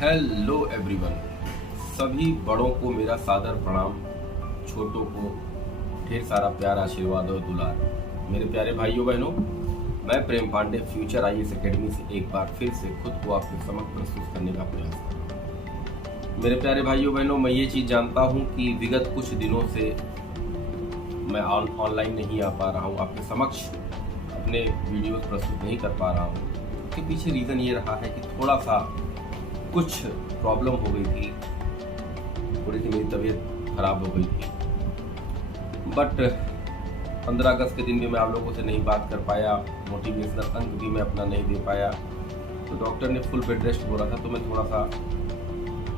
Hello everyone. सभी बड़ों को मेरा सादर प्रणाम, छोटों को ढेर सारा प्यार, आशीर्वाद और दुलार। मेरे प्यारे भाइयों बहनों, मैं प्रेम पांडे फ्यूचर आईएएस एकेडमी से एक बार फिर से खुद को आपके समक्ष प्रस्तुत करने का प्रयास कर रहा हूँ। मेरे प्यारे भाइयों बहनों, मैं ये चीज़ जानता हूँ कि विगत कुछ दिनों से मैं ऑनलाइन नहीं आ पा रहा हूँ, आपके समक्ष अपने वीडियोस प्रस्तुत नहीं कर पा रहा हूँ। इसके पीछे रीज़न ये रहा है कि थोड़ा सा कुछ प्रॉब्लम हो गई थी, थोड़ी सी मेरी तबीयत खराब हो गई थी। बट 15 अगस्त के दिन भी मैं आप लोगों से नहीं बात कर पाया, मोटिवेशनल अंक भी मैं अपना नहीं दे पाया। तो डॉक्टर ने फुल बेड रेस्ट बोला था, तो मैं थोड़ा सा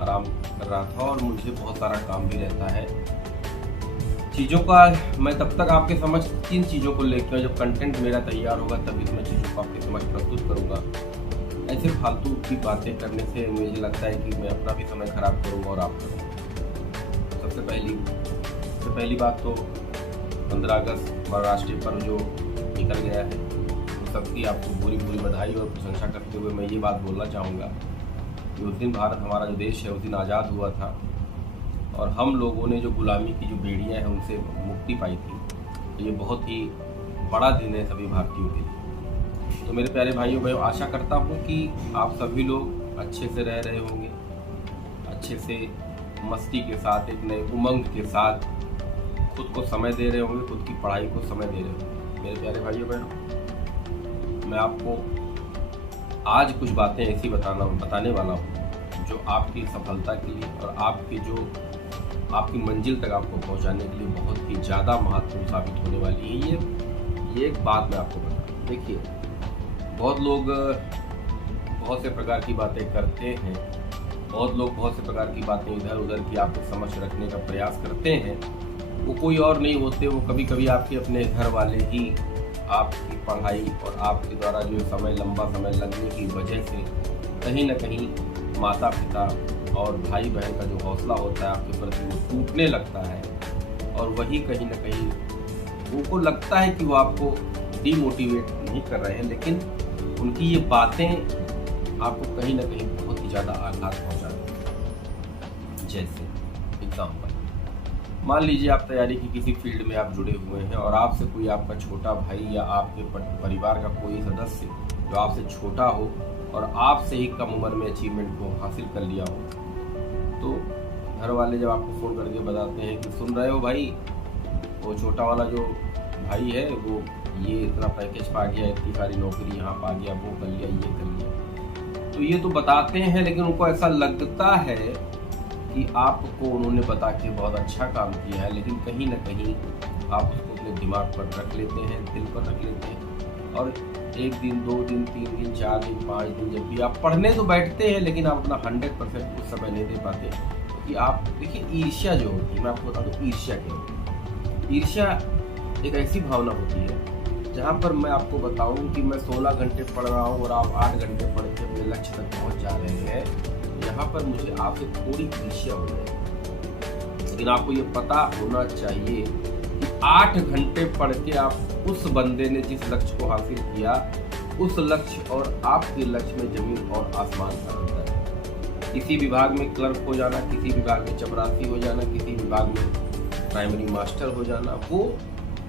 आराम कर रहा था और मुझे बहुत सारा काम भी रहता है चीज़ों का। मैं तब तक आपके समझ किन चीज़ों को लेकर, जब कंटेंट मेरा तैयार होगा तभी मैं चीज़ों को आपके समझ प्रस्तुत करूँगा। ऐसे फालतू की बातें करने से मुझे लगता है कि मैं अपना भी समय खराब करूँगा और आप करूँगा। सबसे पहली बात तो 15 अगस्त हमारा राष्ट्रीय पर्व जो निकल गया है, तो सबकी आपको पूरी बधाई और प्रशंसा करते हुए मैं ये बात बोलना चाहूँगा कि उस दिन भारत हमारा जो देश है उस दिन आज़ाद हुआ था और हम लोगों ने जो गुलामी की जो बेड़ियाँ हैं उनसे मुक्ति पाई थी। तो ये बहुत ही बड़ा दिन है सभी भारतीयों के लिए। तो मेरे प्यारे भाइयों बहनों, आशा करता हूँ कि आप सभी लोग अच्छे से रह रहे होंगे, अच्छे से मस्ती के साथ, एक नए उमंग के साथ खुद को समय दे रहे होंगे, खुद की पढ़ाई को समय दे रहे होंगे। मेरे प्यारे भाइयों बहनों, मैं आपको आज कुछ बातें ऐसी बताने वाला हूँ जो आपकी सफलता के लिए और आपकी मंजिल तक आपको पहुँचाने के लिए बहुत ही ज़्यादा महत्वपूर्ण साबित होने वाली है। ये एक बात मैं आपको बता दूँ। देखिए, बहुत लोग बहुत से प्रकार की बातें करते हैं, बहुत लोग बहुत से प्रकार की बातें इधर उधर की आपके समक्ष रखने का प्रयास करते हैं। वो कोई और नहीं होते, वो कभी कभी आपके अपने घर वाले ही आपकी पढ़ाई और आपके द्वारा जो लंबा समय लगने की वजह से कहीं ना कहीं माता पिता और भाई बहन का जो हौसला होता है आपके प्रति वो टूटने लगता है। और वही कहीं ना कहीं उनको लगता है कि वो आपको डीमोटिवेट नहीं कर रहे हैं, लेकिन उनकी ये बातें आपको कहीं ना कहीं बहुत ही ज़्यादा आघात पहुंचाती हैं। जैसे एग्जाम्पल, मान लीजिए आप तैयारी की किसी फील्ड में आप जुड़े हुए हैं और आपसे कोई आपका छोटा भाई या आपके परिवार का कोई सदस्य जो आपसे छोटा हो और आपसे ही कम उम्र में अचीवमेंट को हासिल कर लिया हो, तो घर वाले जब आपको फ़ोन करके बताते हैं कि सुन रहे हो भाई, वो छोटा वाला जो भाई है वो ये इतना पैकेज पा गया, इतनी सारी नौकरी यहाँ पा गया, वो कर लिया, ये कर लिया, तो ये तो बताते हैं, लेकिन उनको ऐसा लगता है कि आपको उन्होंने बता के बहुत अच्छा काम किया है, लेकिन कहीं ना कहीं आप उसको अपने दिमाग पर रख लेते हैं, दिल पर रख लेते हैं। और 1 दिन 2 दिन 3 दिन 4 दिन 5 दिन जब भी आप पढ़ने तो बैठते हैं, लेकिन आप अपना 100% कुछ समय नहीं दे पाते, क्योंकि आप देखिए, ईर्ष्या जो होती है, मैं आपको बता दूँ ईर्ष्या क्या होती है। ईर्ष्या एक ऐसी भावना होती है जहाँ पर मैं आपको बताऊँ कि मैं 16 घंटे पढ़ रहा हूँ और आप 8 घंटे पढ़ के अपने लक्ष्य तक पहुँच जा रहे हैं, यहाँ पर मुझे आपसे थोड़ी ईर्ष्या हो रही है। लेकिन आपको ये पता होना चाहिए कि 8 घंटे पढ़ के आप उस बंदे ने जिस लक्ष्य को हासिल किया, उस लक्ष्य और आपके लक्ष्य में जमीन और आसमान का अंतर है। किसी विभाग में क्लर्क हो जाना, किसी विभाग में चपरासी हो जाना, किसी विभाग में प्राइमरी मास्टर हो जाना, वो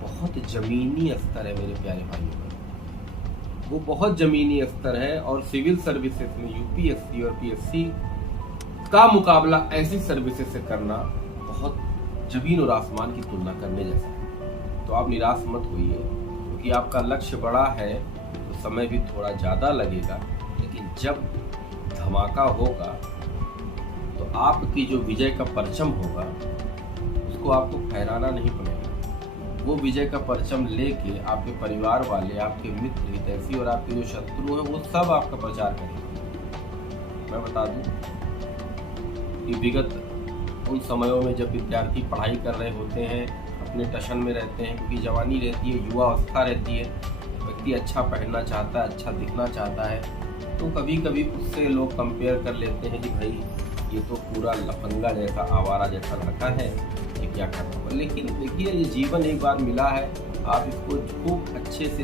बहुत ज़मीनी स्तर है मेरे प्यारे भाइयों का, वो बहुत ज़मीनी स्तर है। और सिविल सर्विसेज में यूपीएससी और पीएससी का मुकाबला ऐसी सर्विसेज से करना बहुत ज़मीन और आसमान की तुलना करने जैसा है। तो आप निराश मत होइए, क्योंकि आपका लक्ष्य बड़ा है तो समय भी थोड़ा ज़्यादा लगेगा, लेकिन जब धमाका होगा तो आपकी जो विजय का परचम होगा उसको आपको फहराना नहीं पड़ेगा। वो विजय का परचम लेके आपके परिवार वाले, आपके मित्र हितैषी और आपके जो शत्रु हैं वो सब आपका प्रचार करेंगे। मैं बता दूं कि विगत उन समयों में जब विद्यार्थी पढ़ाई कर रहे होते हैं, अपने टशन में रहते हैं, क्योंकि जवानी रहती है, युवा अवस्था रहती है, व्यक्ति अच्छा पहनना चाहता है, अच्छा दिखना चाहता है, तो कभी कभी उससे लोग कंपेयर कर लेते हैं कि भाई ये तो पूरा लफंगा जैसा, आवारा जैसा लड़का है, ये क्या कर रहा होगा। लेकिन देखिए, ये जीवन एक बार मिला है, आप इसको खूब अच्छे से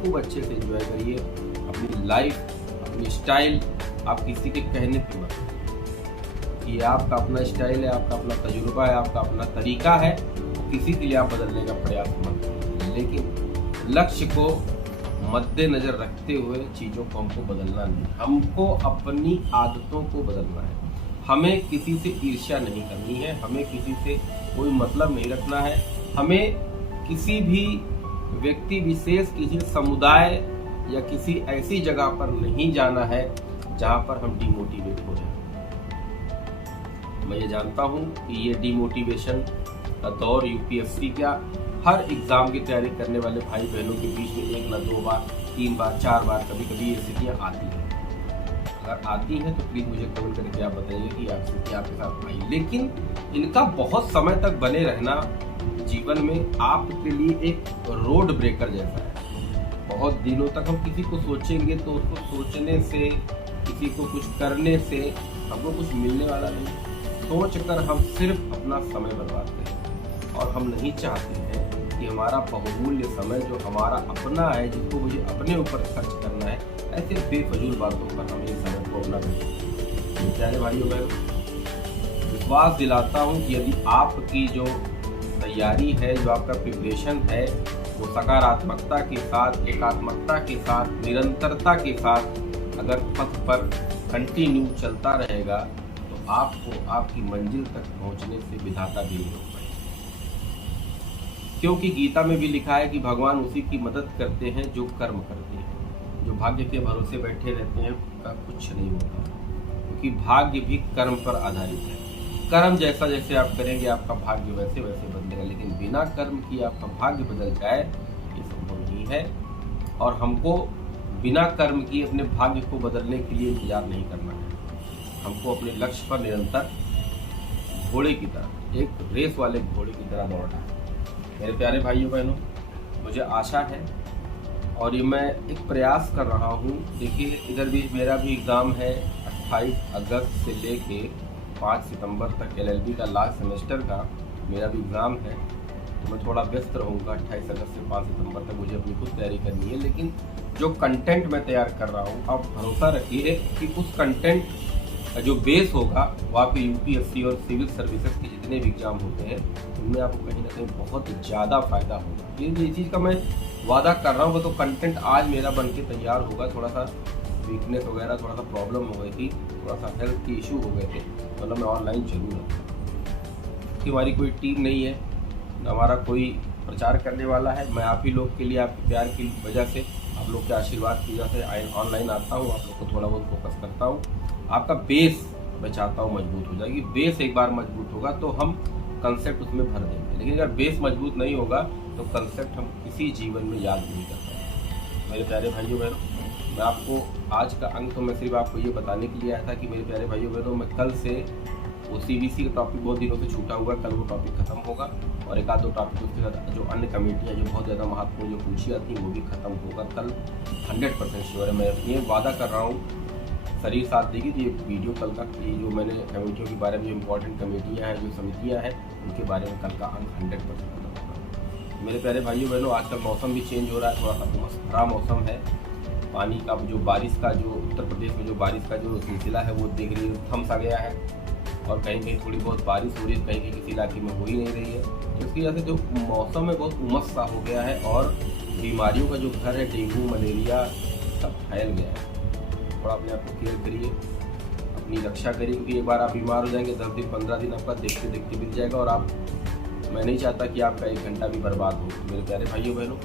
एंजॉय करिए। अपनी लाइफ, अपनी स्टाइल आप किसी के कहने पे मत, ये आपका अपना स्टाइल है, आपका अपना तजुर्बा है, आपका अपना तरीका है, किसी के लिए आप बदलने का प्रयास मत करें। लेकिन लक्ष्य को मद्देनजर रखते हुए चीज़ों को हमको बदलना नहीं, हमको अपनी आदतों को बदलना है। हमें किसी से ईर्ष्या नहीं करनी है, हमें किसी से कोई मतलब नहीं रखना है, हमें किसी भी व्यक्ति विशेष, किसी समुदाय या किसी ऐसी जगह पर नहीं जाना है जहां पर हम डिमोटिवेट हो जाए। मैं ये जानता हूं कि ये डिमोटिवेशन का दौर यूपीएससी क्या हर एग्जाम की तैयारी करने वाले भाई बहनों के बीच में 1 न 2 बार 3 बार 4 बार कभी कभी ये स्थितियाँ आती हैं। अगर आती हैं तो प्लीज मुझे कमेंट करके आप बताइए कि आप स्थिति आपके साथ आई। लेकिन इनका बहुत समय तक बने रहना जीवन में आपके लिए एक रोड ब्रेकर जैसा है। बहुत दिनों तक हम किसी को सोचेंगे तो उसको सोचने से, किसी को कुछ करने से हमको कुछ मिलने वाला नहीं। सोच कर हम सिर्फ अपना समय बर्बाद करें और हम नहीं चाहते हैं कि हमारा बहुमूल्य समय जो हमारा अपना है, जिसको मुझे अपने ऊपर खर्च करना है, ऐसे बेफजूल बातों पर हम इस समय को अपना बैठे। प्यारे भाइयों बहनों, विश्वास दिलाता हूँ कि यदि आपकी जो तैयारी है, जो आपका प्रिपरेशन है, वो सकारात्मकता के साथ, एकात्मकता के साथ, निरंतरता के साथ अगर पथ पर कंटिन्यू चलता रहेगा तो आपको आपकी मंजिल तक पहुंचने से विधाता भी नहीं रोक पाएगा। क्योंकि गीता में भी लिखा है कि भगवान उसी की मदद करते हैं जो कर्म करते हैं। जो भाग्य के भरोसे बैठे रहते हैं उनका कुछ नहीं होता, क्योंकि भाग्य भी कर्म पर आधारित है। कर्म जैसा जैसे आप करेंगे आपका भाग्य वैसे वैसे बदलेगा, लेकिन बिना कर्म किए आपका भाग्य बदल जाए ये संभव नहीं है। और हमको बिना कर्म किए अपने भाग्य को बदलने के लिए इंतजार नहीं करना है। हमको अपने लक्ष्य पर निरंतर घोड़े की तरह, एक रेस वाले घोड़े की तरह दौड़ना है। मेरे प्यारे भाइयों बहनों, मुझे आशा है और ये मैं एक प्रयास कर रहा हूँ। देखिए, इधर भी मेरा भी एग्ज़ाम है 28 अगस्त से लेके 5 सितंबर तक LLB का लास्ट सेमेस्टर का मेरा भी एग्ज़ाम है। तो मैं थोड़ा व्यस्त रहूँगा 28 अगस्त से 5 सितंबर तक, मुझे अपनी खुद तैयारी करनी है। लेकिन जो कंटेंट मैं तैयार कर रहा हूँ, आप भरोसा रखिए कि उस कंटेंट का जो बेस होगा वो आपके यूपीएससी और सिविल सर्विसेज के जितने भी एग्जाम होते हैं उनमें आपको कहीं ना कहीं बहुत ज़्यादा फायदा होगा। ये चीज़ का मैं वादा कर रहा हूँ। तो कंटेंट आज मेरा बन के तैयार होगा। थोड़ा सा वीकनेस वगैरह, थोड़ा सा प्रॉब्लम हो गई थी, थोड़ा सा हेल्थ के इशू हो गए थे, मतलब मैं ऑनलाइन जरूर रहता। कि हमारी कोई टीम नहीं है, न हमारा कोई प्रचार करने वाला है। मैं आप ही लोग के लिए, आपके प्यार की वजह से, आप लोग के आशीर्वाद की वजह से ऑनलाइन आता हूँ, आप लोग को थोड़ा बहुत फोकस करता हूँ। आपका बेस मैं चाहता हूँ मजबूत हो जाएगी। बेस एक बार मजबूत होगा तो हम कंसेप्ट उसमें भर देंगे, लेकिन अगर बेस मजबूत नहीं होगा तो कंसेप्ट हम किसी जीवन में याद नहीं कर पाएंगे। मेरे प्यारे भाइयों बहनों, मैं आपको आज का अंक तो मैं सिर्फ आपको ये बताने के लिए आया था कि मेरे प्यारे भाइयों बहनों, मैं कल से वो CBC का टॉपिक बहुत दिनों से छूटा हुआ है, कल वो टॉपिक खत्म होगा और एक आध दो टॉपिक उसके साथ जो अन्य कमेटियाँ जो बहुत ज़्यादा महत्वपूर्ण जो पूछी जाती हैं वो भी खत्म होगा कल। 100% श्योर है, मैं ये वादा कर रहा हूँ। शरीर साथ देगी तो ये वीडियो कल का, ये जो मैंने कमेटियों के बारे में, जो इम्पोर्टेंट कमेटियाँ हैं, जो समितियाँ हैं, उनके बारे में कल का अंक 100% खत्म होगा। मेरे प्यारे भाइयों बहनों, आजकल मौसम भी चेंज हो रहा है, थोड़ा सा उमस भरा मौसम है। पानी का जो बारिश का, जो उत्तर प्रदेश में जो बारिश का जो सिलसिला है वो देख रही है थम सा गया है और कहीं कहीं थोड़ी बहुत बारिश हो रही है, कहीं कहीं किसी इलाके में हो ही नहीं रही है। तो इसकी वजह से जो मौसम में बहुत उमस सा हो गया है और बीमारियों का जो घर है, डेंगू, मलेरिया सब फैल गया है। थोड़ा अपने आप को केयर करिए, अपनी रक्षा करिए, क्योंकि एक बार आप बीमार हो जाएंगे 10 दिन 15 दिन आपका देखते देखते बीत जाएगा और आप, मैं नहीं चाहता कि आपका 1 घंटा भी बर्बाद हो। मेरे प्यारे भाइयों बहनों,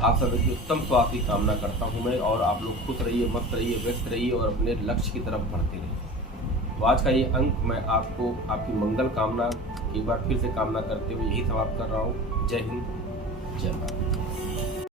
आप सभी की उत्तम स्वास्थ्य की कामना करता हूं मैं, और आप लोग खुश रहिए, मस्त रहिए, व्यस्त रहिए और अपने लक्ष्य की तरफ बढ़ते रहिए। तो आज का ये अंक मैं आपको आपकी मंगल कामना एक बार फिर से कामना करते हुए यही समाप्त कर रहा हूँ। जय हिंद, जय भारत।